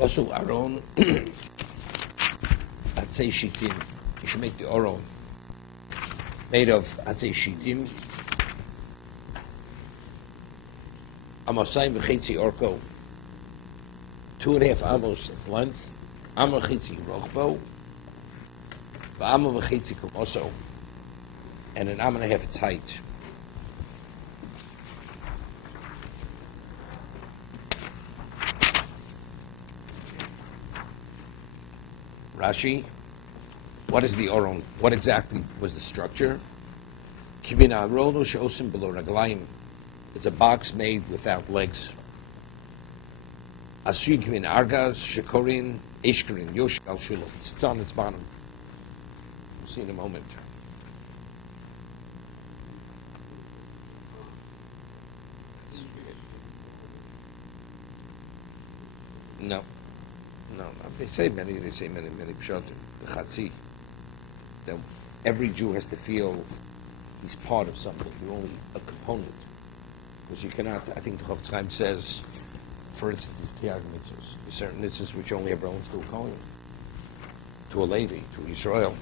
Also, Aron, I'd say shitim. You should make the Aron made of, I'd say shitim. Amasayim v'chetzi orko, 2.5 amos its length. Amar chetzi rochbo, v'amar v'chetzi kumoso, and an amar and a half its height. Rashi, what is the Aron? What exactly was the structure? Kibina Aronu she'osim below raglayim. It's a box made without legs. Asrin kibin argas shekorin eshkerin yosh al shulov. It's on its bottom. We'll see in a moment. No. They say many pshatim. The chatzi. That every Jew has to feel he's part of something. You're only a component. Because you cannot, I think the Chofetz Chaim says, for instance, tiyag mitzvahs. There's certain mitzvahs which only ever owns to a Kohen, to a Levi, to Israel.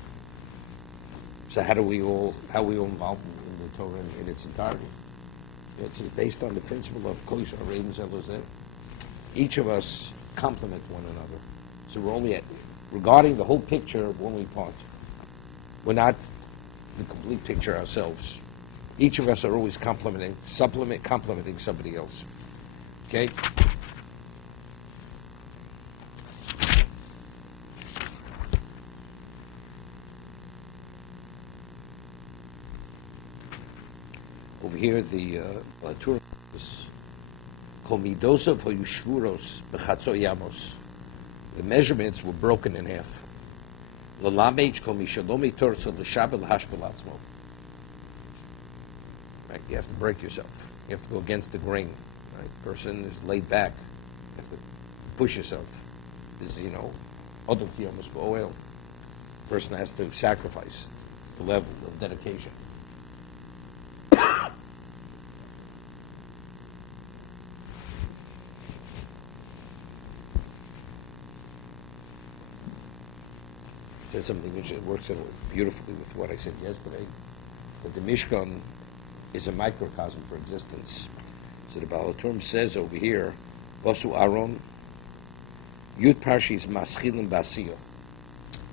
So how are we all involved in the Torah in its entirety? It's based on the principle of Kol Yisrael Reim Zelozeh. Each of us complement one another. So we're only regarding the whole picture, we're only part. We're not the complete picture ourselves. Each of us are always complementing somebody else. Okay? Over here, the Terumah is called Midosov Hoyushvuros Bechatzo Yamos. The measurements were broken in half. L'lamech kol mishalomi torso l'shabel hashbelatzmo. Right, you have to break yourself. You have to go against the grain. Right, person is laid back. You have to push yourself. This is, odom kiyomus ba'oel. Person has to sacrifice the level of dedication. Says something which works beautifully with what I said yesterday, that the Mishkan is a microcosm for existence. So the Baal HaTurim says over here, Vasu Aron, Yud Parshis Maschilim Basiyo.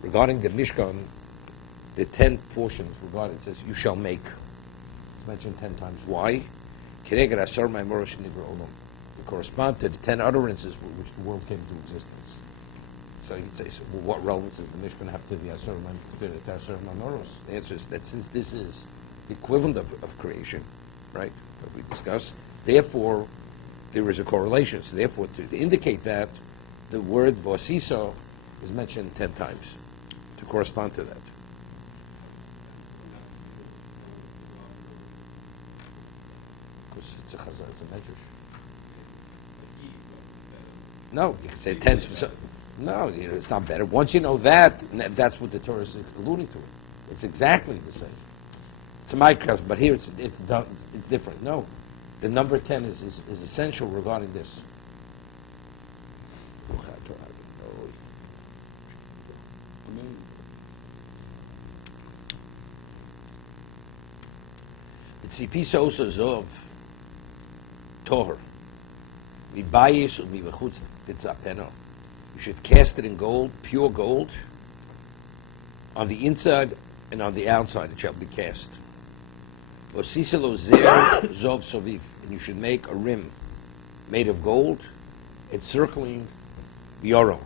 Regarding the Mishkan, the 10 portions regarding, it says, you shall make. It's mentioned 10 times. Why? To correspond to the 10 utterances with which the world came into existence. So you'd say, so, well, what relevance does the Mishkan have to the Asur Manoros? The answer is that since this is the equivalent of creation, right, that we discussed, therefore there is a correlation. So therefore, to indicate that, the word Vosiso is mentioned 10 times to correspond to that. Because it's a chazal, it's a medrash. No, you can say 10. No, it's not better. Once you know that, that's what the Torah is alluding to. It's exactly the same. It's a microcosm, but here it's different. No, the number 10 is essential regarding this. It's ipisa also zov toher. Mibayis and mivachutz titzapeno. You should cast it in gold, pure gold. On the inside and on the outside it shall be cast. Osiselo zer zov soviv. And you should make a rim made of gold, encircling the Aron.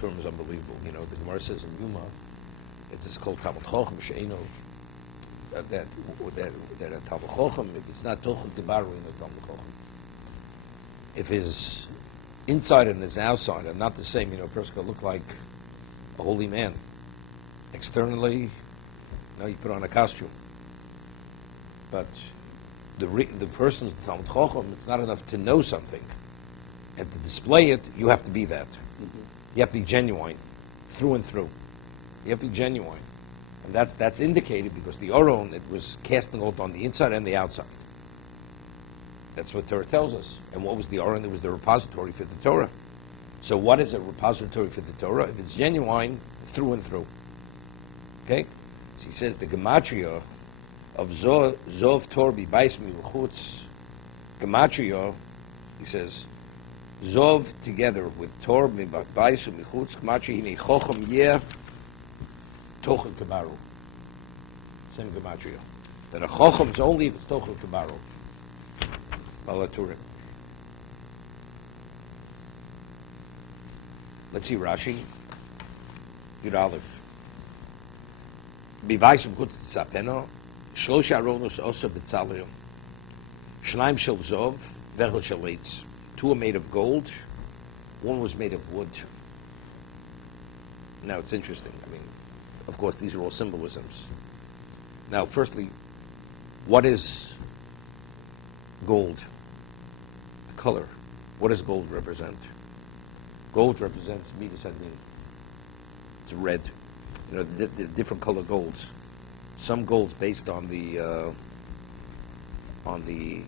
Term is unbelievable. The Gemara says in Yuma, it's called Talmud Chochem Sheino. That a Talmud Chochem, if it's not Tochel Gebaru in the Talmud Chochem, if his inside and his outside are not the same, a person could look like a holy man. Externally, No, you put on a costume. But the person's Talmud Chacham, it's not enough to know something. And to display it, you have to be that. Mm-hmm. You have to be genuine, through and through. You have to be genuine. And that's indicated because the Aron, it was casting out on the inside and the outside. That's what Torah tells us. And what was the Aron? It was the repository for the Torah. So what is a repository for the Torah? If it's genuine, through and through. Okay? So he says the gematria of Zov Tor B'Bais Miluchutz, gematria, he says, Zov together with Tor B'Bais Miluchutz, gematria hine Chochem Yeh Tochel Kabaru. Same gematria. That a Chochem is only if it's Tochel Kabaru. Malaturim. Let's see Rashi. Yud Aleph. B'Bais Miluchutz Tzapeno. Shlosh aronos also betzalium. Shnaim shel zov, vechel shel eitz. Two are made of gold, one was made of wood. Now it's interesting. I mean, of course, these are all symbolisms. Now, firstly, what is gold? The color. What does gold represent? Gold represents midas hadin. It's red. You know, the different color golds. Some gold's based on the alloy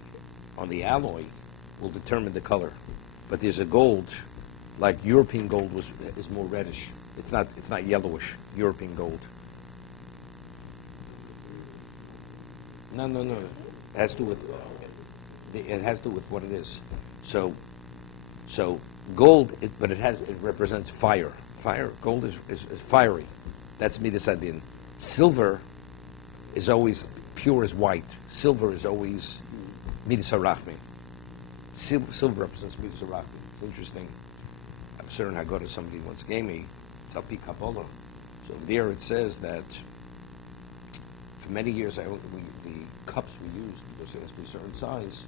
will determine the color, but there's a gold like European gold is more reddish. It's not yellowish. European gold. No. It has to do with what it is. So gold, but it represents fire. Fire. Gold is fiery. That's midas hadin. Silver is always pure as white. Silver is always midas harachmi. Silver represents midas harachmi. It's interesting. I'm certain Haggadah somebody once gave me. It's al pi Kabbalah. So there it says that for many years the cups we used, because it has to be a certain size,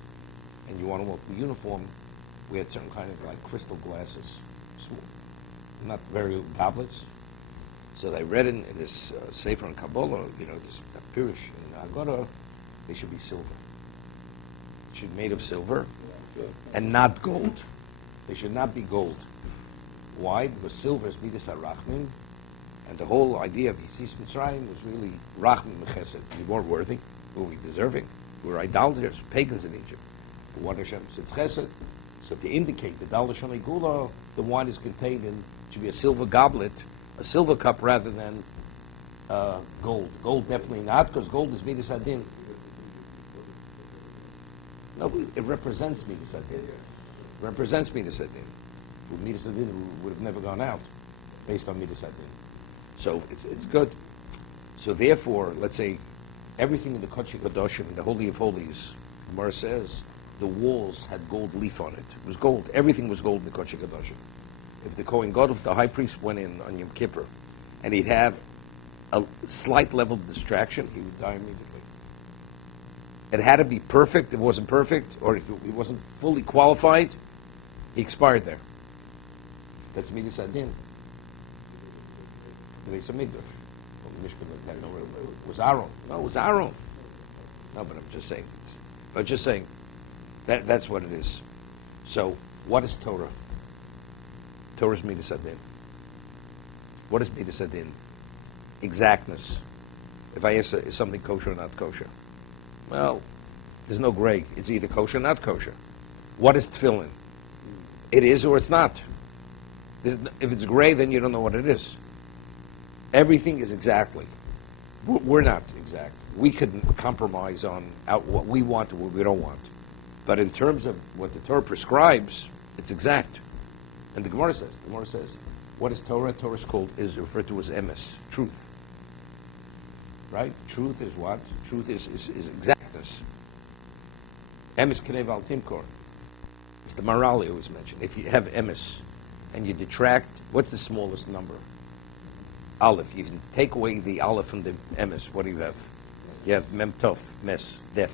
and you want them all to be uniform, we had certain kind of like crystal glasses, not very goblets. So they read in this Sefer on Kabbalah, you know, this Pirish in Haggadah, they should be silver. It should be made of silver and not gold. They should not be gold. Why? Because silver is midas harachmin, and the whole idea of Yitzis Mitzrayim was really rachmin mechesed. We weren't worthy, we were deserving. We were idolaters, pagans in Egypt. But what Hashem said chesed, so to indicate the Dal Shani Gula, the wine is contained in, it should be a silver goblet, a silver cup rather than gold. Gold definitely not, because gold is midas hadin. No, it represents midas hadin. It represents midas hadin. Midas hadin would have never gone out based on midas hadin. So it's good. So therefore, let's say everything in the Kodesh Kodashim, the Holy of Holies, Gemara says the walls had gold leaf on it. It was gold. Everything was gold in the Kodesh Kodashim. If the Kohen Gadol, the high priest, went in on Yom Kippur, and he'd have a slight level of distraction, he would die immediately. It had to be perfect. If it wasn't perfect, or if he wasn't fully qualified, he expired there. That's midas hadin. The Beis Hamikdash. It was Aaron. No, it was Aaron. No, but I'm just saying. That's what it is. So, what is Torah? Torah is midas hadin. What is midas hadin? Exactness. If I ask, is something kosher or not kosher? Well, there's no gray. It's either kosher or not kosher. What is tefillin? It is or it's not. If it's gray, then you don't know what it is. Everything is exactly. We're not exact. We could compromise on what we want and what we don't want. But in terms of what the Torah prescribes, it's exact. And the Gemara says, what is Torah? Torah is referred to as emes, truth. Right? Truth is what? Truth is exactness. Emes kenev al timkor. It's the Marali always mentioned. If you have emes and you detract, what's the smallest number? Aleph. You take away the aleph from the emes, what do you have? You have mem tov, mes, death.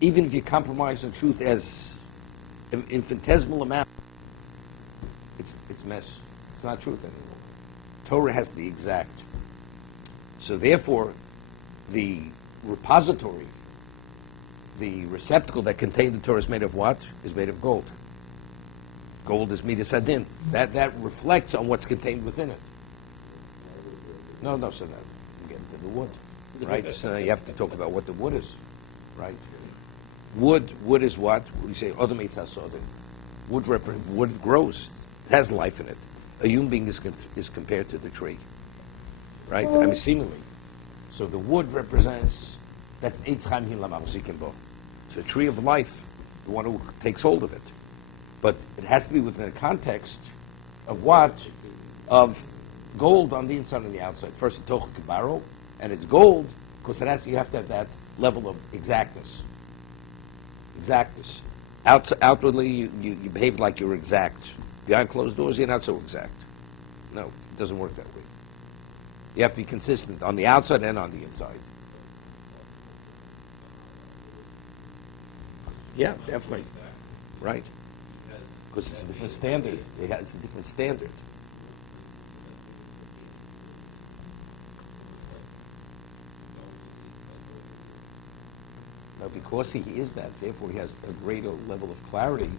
Even if you compromise on truth as an infinitesimal amount, it's mess. It's not truth anymore. Torah has to be exact. So therefore, the repository, the receptacle that contained the Torah is made of what? Is made of gold. Gold is midas adin. That reflects on what's contained within it. No, so now we get into the wood, right? So now you have to talk about what the wood is, right? Wood is what? We say other mitzvah. Wood grows. It has life in it. A human being is compared to the tree, right? I mean, seemingly. So the wood represents that it's a tree of life, the one who takes hold of it. But it has to be within a context of what? Of gold on the inside and the outside. First, a tocha kibaro, and it's gold because you have to have that level of exactness. Outwardly, you behave like you're exact. Behind closed doors, you're not so exact. No, it doesn't work that way. You have to be consistent on the outside and on the inside. Yeah, definitely. Right. Because it's a different standard. It's a different standard. Now, because he is that, therefore he has a greater level of clarity.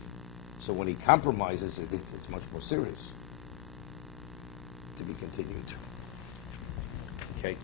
So when he compromises, it's much more serious. To be continued. Okay.